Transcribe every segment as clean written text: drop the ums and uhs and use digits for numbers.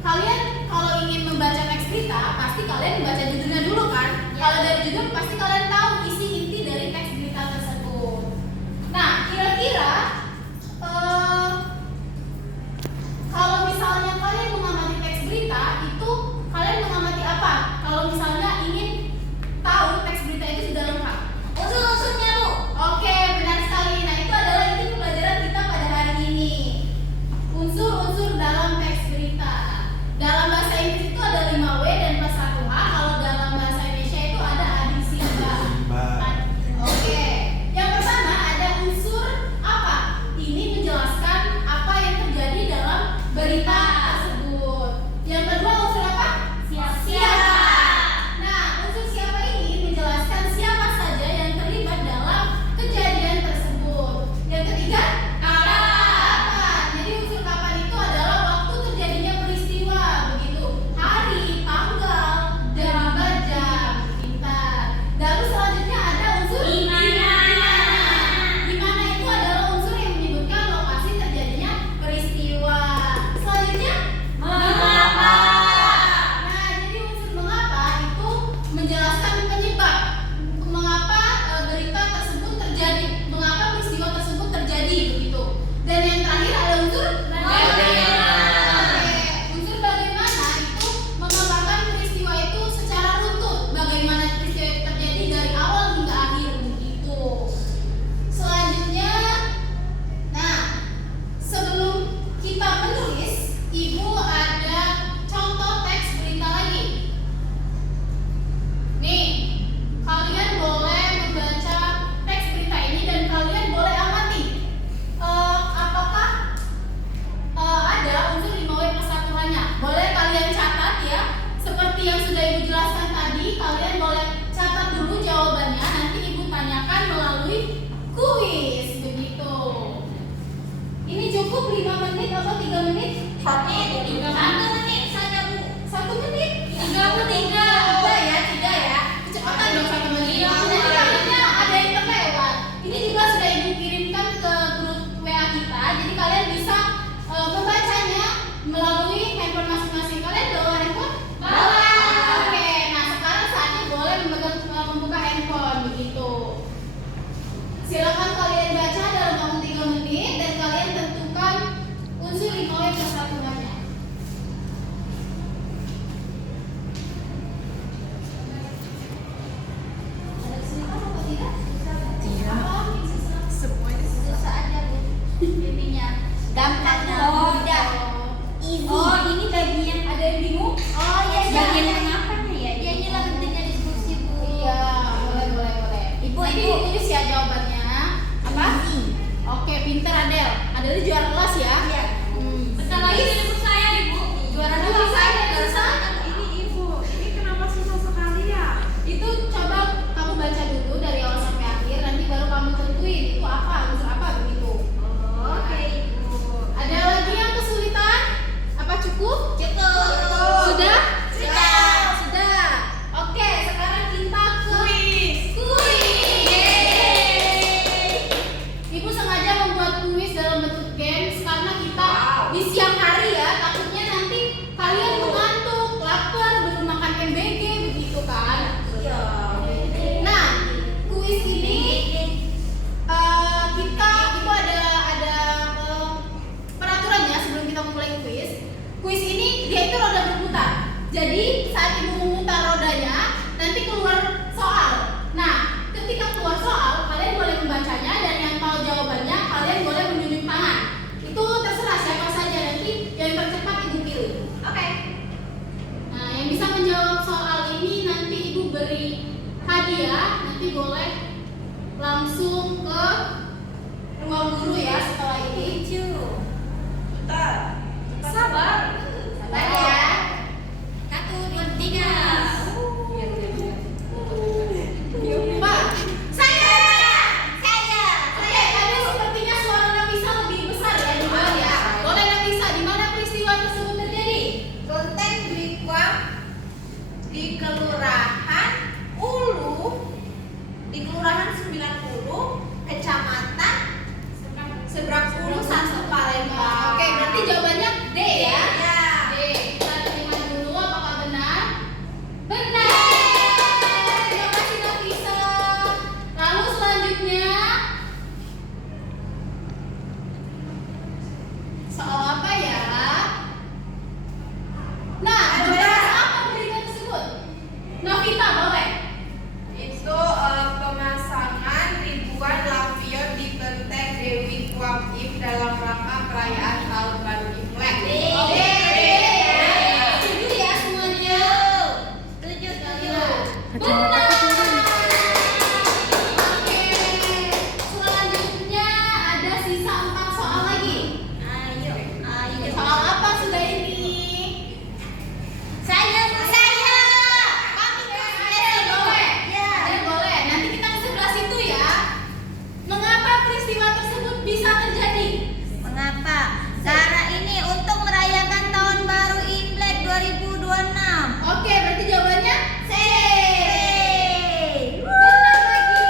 kalian kalau ingin membaca teks berita, pasti kalian membaca judulnya dulu kan? Kalau dari judul pasti kalian tahu isi inti dari teks berita tersebut. Nah, kira-kira kalau misalnya kalian mengamati teks berita, itu kalian mengamati apa? Kalau misalnya ingin tahu teks berita itu sudah lengkap. Unsur-unsurnya, Bu. Oke, benar sekali. Nah, itu adalah inti pembelajaran kita pada hari ini. Unsur-unsur dalam teks berita. Dalam bahasa Inggris itu ada 5W dan plus 1H. Kalau dalam bahasa Indonesia itu ada adisi Oke. Yang pertama ada unsur apa? Ini menjelaskan apa yang terjadi dalam berita tersebut. Yang kedua unsur apa? Siapa. Nah, unsur siapa ini menjelaskan siapa saja yang terlibat dalam kejadian tersebut. Yang ketiga, kapan. Jadi unsur kapan itu adalah waktu terjadinya peristiwa, begitu. Hari, tanggal, dan juga jam. Pintar. Lalu selanjutnya ada unsur di mana. Di mana itu adalah unsur yang menyebutkan lokasi terjadinya peristiwa. Selanjutnya, mengapa. Nah, jadi unsur mengapa itu menjelaskan penyebab. Mengapa berita tersebut terjadi, mengapa peristiwa tersebut terjadi, begitu. Dan yang terakhir ada unsur bagaimana. Oke, unsur bagaimana itu menggambarkan peristiwa itu secara runtut, bagaimana peristiwa itu terjadi dari awal hingga akhir, begitu. Selanjutnya, nah, sebelum kita menulis, Ibu ada contoh teks berita lagi. Nih, kalian boleh membaca teks berita ini dan kalian boleh amati apakah ada unsur 5W plus 1H-nya. Boleh kalian catat ya. Seperti yang sudah Ibu jelaskan tadi, kalian boleh catat dulu jawabannya. Nanti Ibu tanyakan melalui kuis, begitu. Ini cukup 5 menit atau 3 menit? 1 menit saja, Bu. 1 menit? 3 ya, 3 ya. Kecepatan dong 1 menit. Nanti takutnya ada yang terlewat. Ini juga sudah Ibu kirimkan ke grup WA kita. Jadi kalian bisa membacanya melalui handphone masing-masing. Kalian bawa handphone? Bawa. Oke, nah sekarang saatnya boleh membuka handphone, begitu. Silakan kalian baca dalam waktu 3 menit dan kalian tentukan unsur 5W plus 1H-nya. Ada kesulitan atau tidak? Susah aja, Bu. Intinya gampang. Easy. Oh, ini bagian ada yang bingung? Oh iya, bagian mengapanya ya? Ya inilah pentingnya diskusi, Bu. Iya, boleh. Ibu tulis ya jawabannya. Apa? Oke, pinter Adel. Adel juara kelas ya? Iya. Bentar lagi jemput saya, Ibu. Juara kelas saya susah. Ini Ibu, ini kenapa susah sekali ya? Itu coba kamu baca dulu dari awal sampai akhir, nanti baru kamu tentuin itu apa, unsur apa, begitu. Oke, Ibu. Ada lagi yang kesulitan? Apa cukup? Cukup. Sudah? Sudah. Oke, sekarang kita ke Kuis. Ibu sengaja membuat kuis dalam bentuk games karena kita di siang hari ya, takutnya nanti kalian mengantuk, lapar, belum makan MBG, begitu kan? Iya. Nah, kuis ini ibu ada peraturannya sebelum kita memulai kuis. Kuis ini dia itu roda berputar. Jadi saat ibu memutar rodanya, nanti keluar soal. Nah, ketika keluar soal, kalian boleh membacanya dan yang tahu jawabannya kalian boleh menunjuk tangan. Itu terserah siapa saja, nanti yang tercepat ibu pilih. Oke. Nah, yang bisa menjawab soal ini nanti ibu beri hadiah. Nanti boleh langsung ke ruang guru ya setelah ini. Bentar. Sabar ya. 1, 2, 3. Pak, saya. Oke, tadi sepertinya suara Nafisa lebih besar ya di bawah ya. Boleh Nafisa, di mana peristiwa tersebut terjadi? Kelenteng Dwikwang di Kelurahan Ulu, di Kelurahan 90, Kecamatan Seberang Ulu, 1 Palembang. Oke, berarti jawabannya D ya. Ya. D. Kita Nah, membahas apa berita tersebut? Novita boleh. Itu pemasangan ribuan lampion di Kelenteng Dewi Kwan Im dalam rangka perayaan Tahun Baru Imlek. Oke. Setuju ya semuanya? Setuju. Benar. Oke. Selanjutnya ada sisa 4 soal lagi. Ayo. Soal apa sudah ini? Saya. Boleh. Ada boleh. Nanti kita ke sebelah situ ya. Mengapa peristiwa tersebut bisa terjadi? Mengapa? Cara ini untuk merayakan Tahun Baru Imlek 2026. Oke, berarti jawabannya C. Yeay. Benar lagi.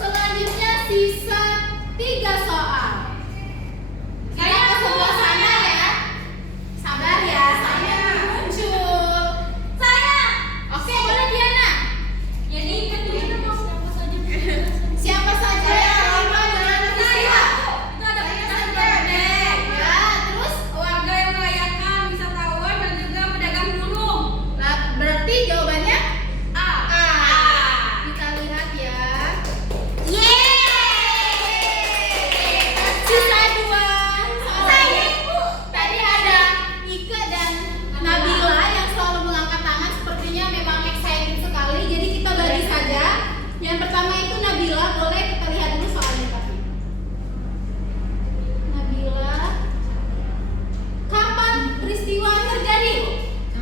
Selanjutnya sisa 3 soal. Saya ke sebelah sana ya. Sabar ya, saya belum muncul. Saya. Oke, boleh Diana. Jadi kedua siapa saja? Siapa saja yang terlibat dengan peristiwa? Itu ada Saya pendek. Ya, terus warga yang merayakan wisatawan dan juga pedagang burung. berarti jawabannya A. A. Kita lihat ya. Sisa 2 soal. Saya, Ibu. Tadi ada Ike dan Nabila yang selalu mengangkat tangan, sepertinya memang excited sekali. Jadi kita bagi saja. Yang pertama itu Nabila, boleh kita lihat dulu soalnya tapi. Nabila, kapan peristiwa terjadi?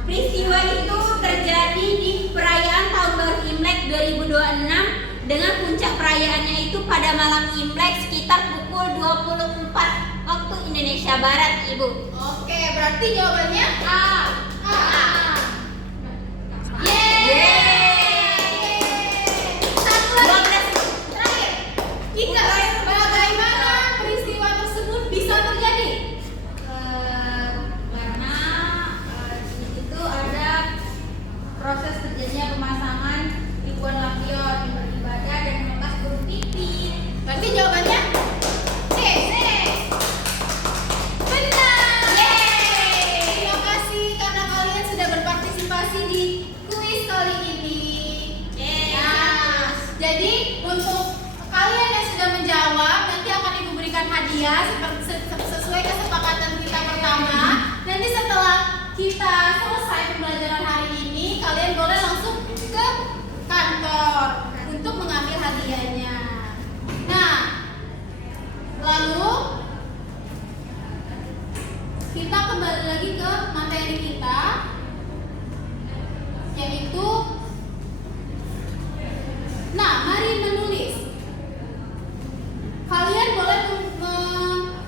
Peristiwa itu terjadi di perayaan Tahun Baru Imlek 2026 dengan puncak perayaannya itu pada malam Imlek sekitar pukul 24 waktu Indonesia Barat, Ibu. Oke, berarti jawabannya A. A. Satu lagi. 12 terakhir. Ika, bagaimana peristiwa tersebut bisa terjadi? Karena di situ ada proses terjadinya pemasangan ribuan lampion di beribadah dan melepas burung pipit. Berarti jawabannya C. Benar. Terima kasih karena kalian sudah berpartisipasi di kuis kali ini. Nah, jadi untuk kalian yang sudah menjawab, nanti akan Ibu berikan hadiah sesuai kesepakatan kita pertama. Nanti setelah kita selesai pembelajaran hari ini, kalian boleh langsung ke kantor untuk mengambil hadiahnya. Nah, lalu kita kembali lagi ke materi kita, yaitu mari menulis. Kalian boleh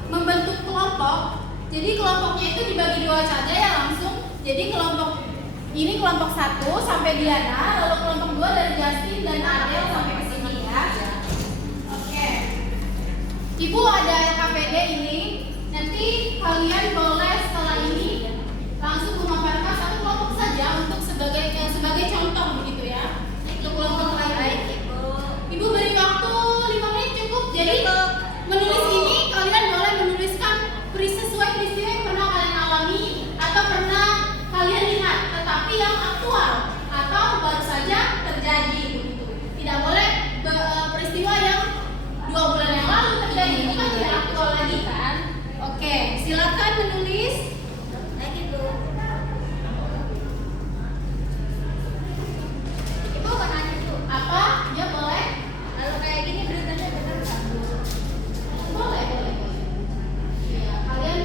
membentuk kelompok. Jadi kelompoknya itu dibagi 2 saja ya langsung. Jadi kelompok ini kelompok 1 sampai Diana, lalu kelompok 2 dari Justin dan Adel sampai ke sini ya. Oke. Ibu ada KPD ini. Nanti kalian boleh setelah ini langsung memaparkan satu kelompok saja untuk sebagai contoh begitu ya. Untuk kelompok lain. Ibu beri waktu 5 menit cukup. Jadi menulis ini kalian boleh menuliskan sesuai peristiwa yang pernah kalian alami atau pernah kalian lihat, tetapi yang aktual atau baru saja terjadi begitu. Tidak boleh peristiwa yang 2 bulan yang lalu terjadi, itu kan tidak aktual lagi kan. Oke, silakan menulis. Lagi tuh. Ibu akan nanya tuh apa? Ya boleh. Kalau kayak gini beritanya benar nggak? Boleh. Ya, kalian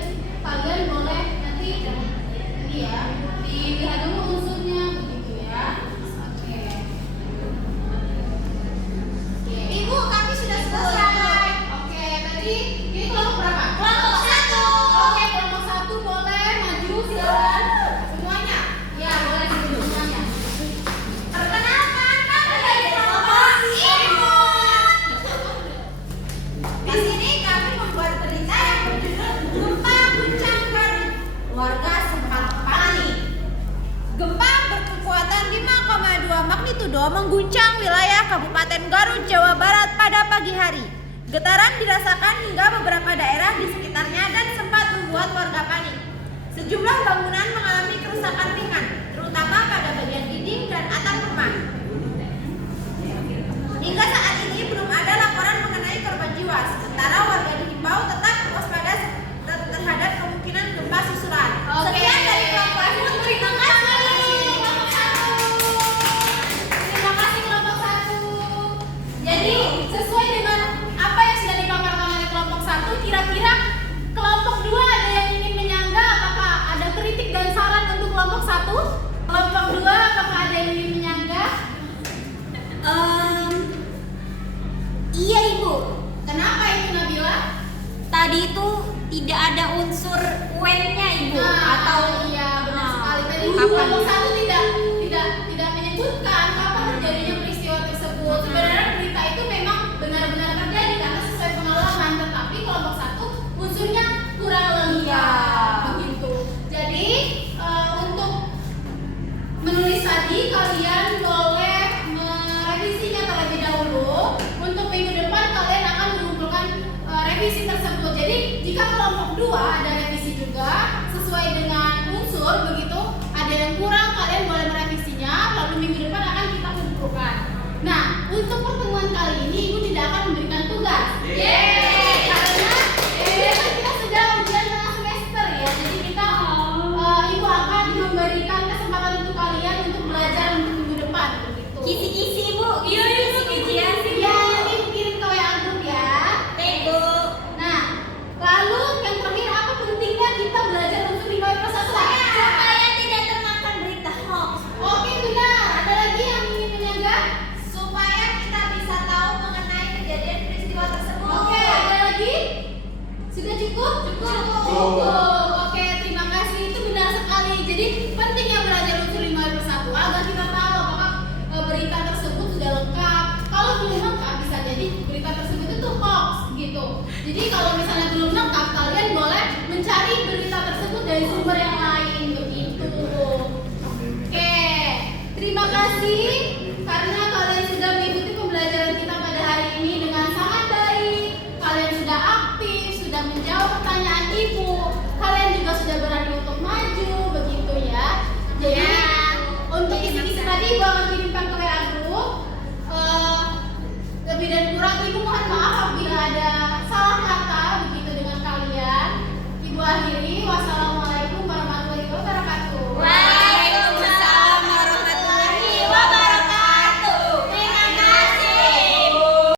boleh nanti ini ya dilihat dulu unsurnya begitu ya. Oke. Ibu, kami sudah selesai. Oke, berarti ini kelompok berapa? Kelompok 1. Oke, kelompok 1 boleh maju silakan. Semuanya? Ya, boleh dulu semuanya. Perkenalkan, kami dari kelompok Imut. Di sini kami membuat berita yang berjudul Gempa Guncang Garut. Warga sempat panik. Gempa berkekuatan 5,2 magnitudo mengguncang wilayah Kabupaten Garut, Jawa Barat pada pagi hari. Getaran dirasakan hingga beberapa daerah di sekitarnya dan sempat membuat warga panik. Sejumlah bangunan mengalami kerusakan ringan, terutama pada bagian dinding dan atap rumah. Hingga saat ini belum ada laporan mengenai korban jiwa, sementara warga dihimbau tetap waspada terhadap kemungkinan gempa susulan. Sekian dari kelompok aku, terima kasih. Terima kasih kelompok 1. Jadi sesuai dengan apa yang sudah dipaparkan oleh kelompok 1, kira-kira kelompok 2 ada yang ingin menyangga? Apakah ada kritik dan saran untuk kelompok 1? Kelompok 2 apakah ada yang ingin menyangga? Iya Ibu. Kenapa itu Nabila? Tadi itu tidak ada unsur when-nya Ibu atau iya benar sekali. Tadi kapan? kelompok 1 tidak menyebutkan kapan terjadinya peristiwa tersebut. Sebenarnya berita itu memang benar-benar terjadi karena sesuai pengalaman, tetapi kelompok 1 unsurnya kurang lengkap begitu. Jadi untuk menulis tadi kalian boleh merevisinya terlebih dahulu. Untuk minggu depan kalian akan mengumpulkan revisi tersebut. Jadi jika kelompok 2 ada revisi juga sesuai dengan unsur begitu, ada yang kurang kalian boleh merevisinya, lalu minggu depan akan kita kumpulkan. Nah, untuk pertemuan kali ini Ibu tidak akan memberikan tugas. Karena kita sedang ujian tengah semester ya. Jadi kita Ibu akan memberikan kesempatan untuk kalian untuk belajar untuk minggu depan begitu. Kisi-kisi Ibu. Iya, Kisi-kisian sih. Ya, nanti kirim ke WA group ya. Ibu. Nah, lalu yang terakhir apa pentingnya kita belajar unsur 5 Supaya tidak termakan berita hoax. Oke, benar. Ada lagi yang ingin menyangga? Supaya kita bisa tahu mengenai kejadian peristiwa tersebut. Oke, ada lagi? Sudah cukup? Cukup. Oke, terima kasih. Itu benar sekali. Jadi pentingnya belajar unsur 5 agar kita tahu apakah berita tersebut sudah lengkap. Kalau belum lengkap bisa jadi berita tersebut itu hoax gitu. Jadi kalau misalnya belum lengkap, kalian boleh mencari berita tersebut dari sumber yang lain begitu. Oke, terima kasih karena kalian sudah mengikuti pembelajaran kita pada hari ini dengan sangat baik. Kalian sudah aktif, sudah menjawab pertanyaan Ibu. Kalian juga sudah berani untuk maju begitu ya. Jadi untuk isi-isi tadi Ibu akan kirimkan ke WA group. Lebih dan kurang Ibu mohon maaf apabila ada